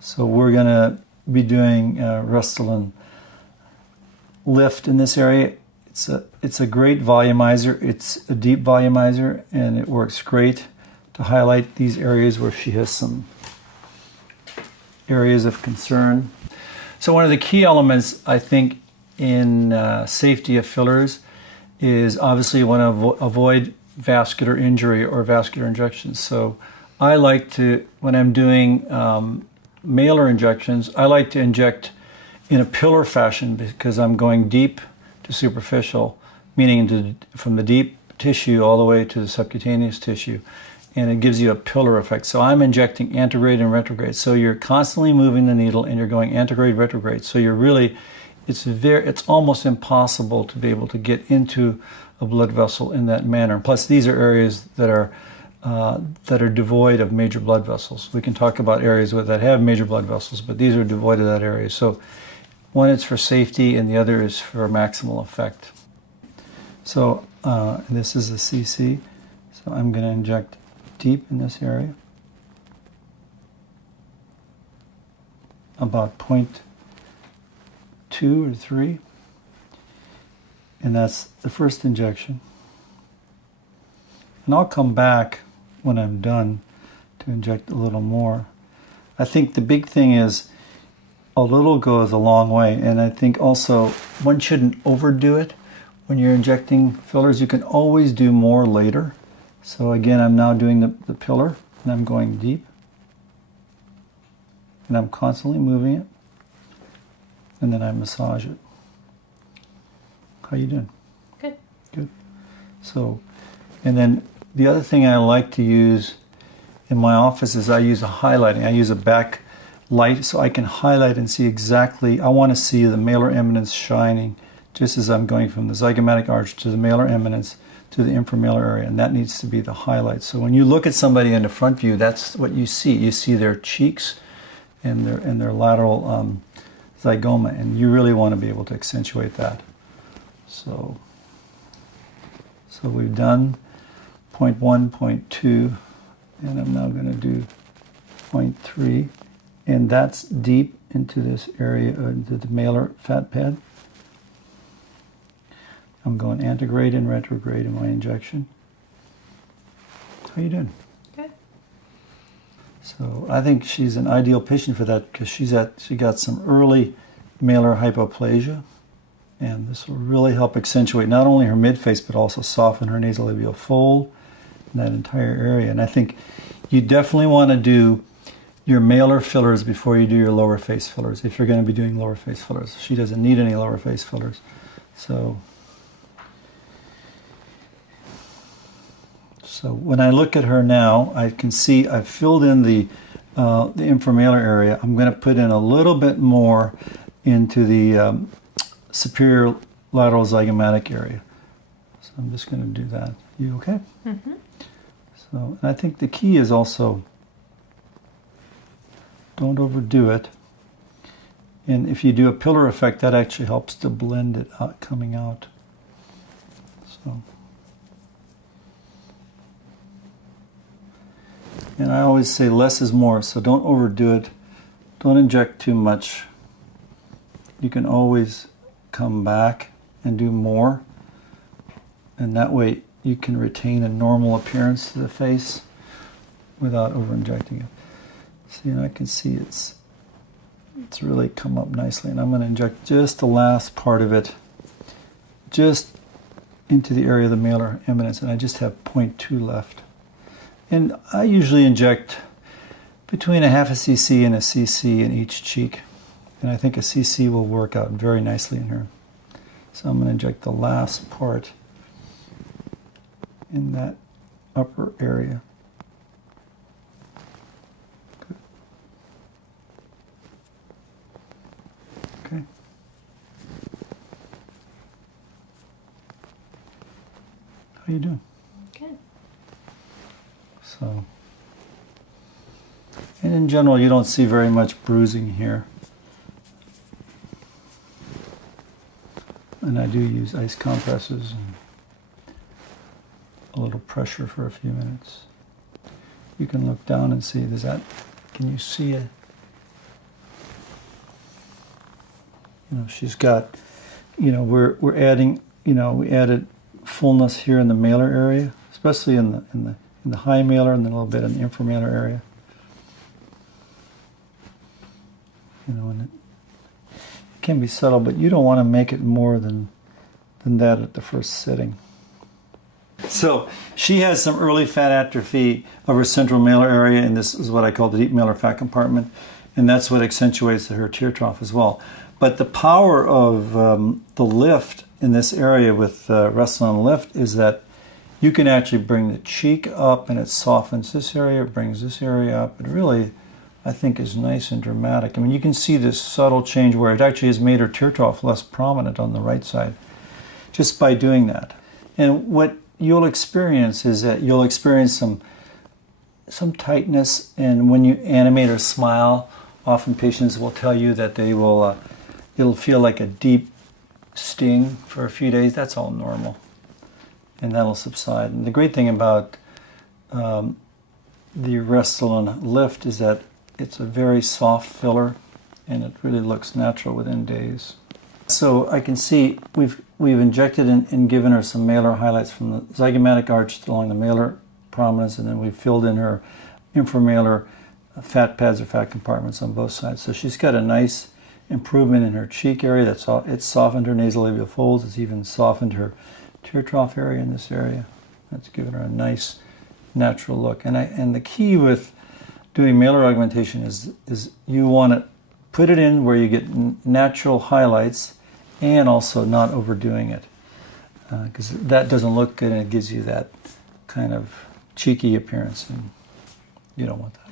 So we're going to be doing Restylane lift in this area. It's a great volumizer. It's a deep volumizer, and it works great to highlight these areas where she has some areas of concern. So one of the key elements, I think, in safety of fillers is obviously you want to avoid vascular injury or vascular injections. So I like to, when I'm doing malar injections, I like to inject in a pillar fashion because I'm going deep to superficial, meaning from the deep tissue all the way to the subcutaneous tissue, and it gives you a pillar effect. So I'm injecting antegrade and retrograde. So you're constantly moving the needle and you're going antegrade, retrograde. So you're really, it's almost impossible to be able to get into a blood vessel in that manner. Plus, these are areas that are devoid of major blood vessels. We can talk about areas that have major blood vessels, but these are devoid of that area. So one is for safety and the other is for maximal effect. So this is a CC. So I'm going to inject deep in this area, about 0.2 or 3. And that's the first injection. And I'll come back when I'm done to inject a little more. I think the big thing is a little goes a long way, and I think also one shouldn't overdo it when you're injecting fillers. You can always do more later. So again, I'm now doing the pillar, and I'm going deep, and I'm constantly moving it, and then I massage it. How you doing? Good. Good. So, and then the other thing I like to use in my office is I use a highlighting. I use a back light so I can highlight and see exactly, I want to see the malar eminence shining just as I'm going from the zygomatic arch to the malar eminence to the inframalar area, and that needs to be the highlight. So when you look at somebody in the front view, that's what you see. You see their cheeks and their lateral zygoma, and you really want to be able to accentuate that. So we've done 0.1, 0.2, and I'm now going to do 0.3, and that's deep into this area, into the malar fat pad. I'm going antegrade and retrograde in my injection. How you doing? Good. So I think she's an ideal patient for that because she got some early malar hypoplasia, and this will really help accentuate not only her midface but also soften her nasolabial fold in that entire area. And I think you definitely want to do your malar fillers before you do your lower face fillers if you're going to be doing lower face fillers. She doesn't need any lower face fillers. So when I look at her now, I can see I've filled in the inframalar area. I'm going to put in a little bit more into the superior lateral zygomatic area. So I'm just going to do that. You okay? Mm-hmm. So, and I think the key is also don't overdo it. And if you do a pillar effect, that actually helps to blend it out, coming out. So. And I always say less is more, so don't overdo it. Don't inject too much. You can always come back and do more, and that way you can retain a normal appearance to the face without over-injecting it. See, and I can see it's really come up nicely, and I'm going to inject just the last part of it just into the area of the malar eminence, and I just have 0.2 left. And I usually inject between a half a cc and a cc in each cheek. And I think a cc will work out very nicely in her. So I'm going to inject the last part in that upper area. Good. Okay. How you doing? Good. So, and in general, you don't see very much bruising here. And I do use ice compresses and a little pressure for a few minutes. You can look down and see, can you see She's got, we're adding, we added fullness here in the malar area, especially in the high malar, and then a little bit in the inframalar area. And it can be subtle, but you don't want to make it more than that at the first sitting. So she has some early fat atrophy of her central malar area, and this is what I call the deep malar fat compartment, and that's what accentuates her tear trough as well. But the power of the lift in this area with Restylane lift is that you can actually bring the cheek up, and it softens this area, it brings this area up. It really, I think, is nice and dramatic. I mean, you can see this subtle change where it actually has made her tear trough less prominent on the right side just by doing that. And what you'll experience is that you'll experience some tightness, and when you animate or smile, often patients will tell you that they will, it'll feel like a deep sting for a few days. That's all normal, and that'll subside. And the great thing about the Restylane lift is that it's a very soft filler, and it really looks natural within days. So I can see we've injected and given her some malar highlights from the zygomatic arch along the malar prominence, and then we've filled in her inframalar fat pads or fat compartments on both sides. So she's got a nice improvement in her cheek area. It's softened her nasolabial folds. It's even softened her tear trough area in this area. That's given her a nice natural look. And the key with doing malar augmentation is you want to put it in where you get natural highlights, and also not overdoing it, because that doesn't look good and it gives you that kind of cheeky appearance, and you don't want that.